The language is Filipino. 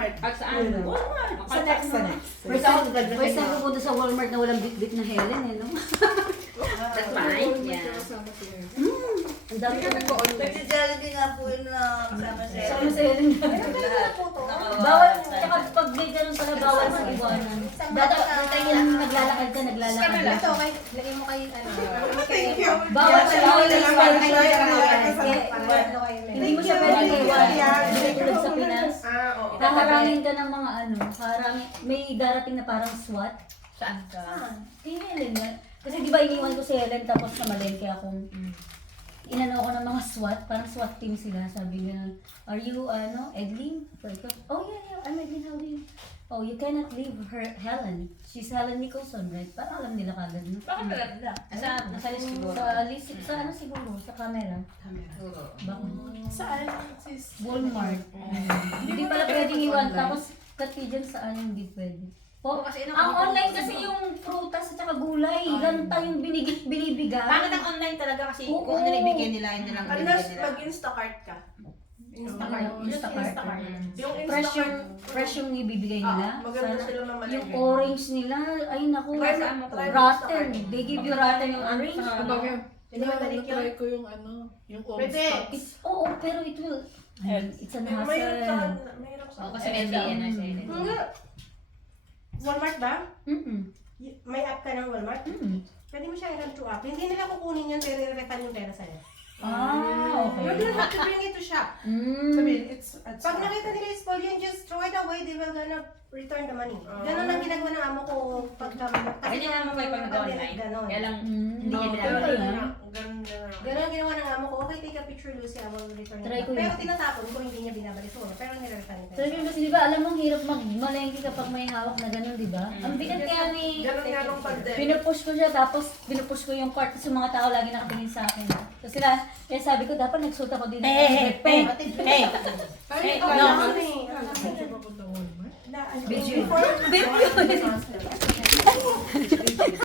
Walmart. At saan? Walmart. Sa next. First time ko punta sa Walmart na walang bit-bit na Helen eh, no? That's fine. Yeah. Ang dami ko Nagsi-Jollibee nga po yun na kasama siya. Sama sa Helen. Bawal, tsaka pag may ganun pala, bawal sa iwanan. Dati yung naglalakad ka, naglalakad ka. Ito, lagay mo kayo, Thank you. Bawal sa Bawal mga lang style kayo. hindi mo siya pwede iwan. Hindi tulad sa Pinas. Oo. Haharangin ka ng mga may darating na parang SWAT. Saan ka? Kay Helen nga. Kasi di ba iniwan ko si Helen tapos namalengke akong inano ako ng mga SWAT, parang SWAT team sila. Sabi nila, are you, Edlin? Sabi ko, oh yeah, I'm Edlin, how do you? Oh, you cannot leave her, Helen. She's Helen Nicholson, right? Parang alam nila kagad. No? Bakit nila? Nasa list siguro. Sa ano siguro, sa camera. Siguro. Baka. Saan? Walmart. Hindi pala pwedeng iwan. Tapos, kati dyan saan hindi pwede. Oh, Kasi ang online kasi yung prutas at saka gulay, lanta yung binibigay. Pangit ang online talaga kasi Oo. kung ano nabigyan nila, yun lang Unless binigyan nila. mag-Instacart ka. Instacart. Yung Fresh yung ibibigay nila. maganda Sana- sila naman. Yung orange nila, ay naku, Try mo, try mo rotten. Instacart. They give you rotten yung orange. Hindi mo balik yun. Na-try ko yung yung old Pwede. stocks. Oo, pero it will, it's an Mayroon hassle. mayroon sa. Oo, kasi LDN na siya. Hindi. Walmart ba? Mm-mm. May app ka ng Walmart? Mm-mm. Pwede mo siya i-run through app. Hindi nila kukunin yun, pero i-refund yung pera sa'yo. Ah, You okay. don't have to bring it to shop. It's Pag nakita nila is spoiled yun, just throw it away, they will gonna return the money. Ganon ang ginagawa ng amo ko pagka... Kasi yung amo ko yung pag nag-online. Ganon. Kaya lang, Mm, hindi niya ganun binabalik. pala. Ganon ang ginawa ng amo ko. Okay, take a picture, Lucy, I will return Try it. ko Pero yun. tinatapon ko, hindi niya binabalik ko. Pero nire-return So niya. yun kasi di ba, alam mong hirap magmalengke kapag may hawak na ganun, di ba? Ang bigat kaya ni... Ganon nga nung pandemic. Pinupush ko siya, tapos pinupush ko yung cart, tapos yung mga tao lagi nakatingin sa akin. Tapos sila, kaya sabi ko, dapat nagsuot ako din. Hey! Ay, no. ano eh. papunta Walmart. Before,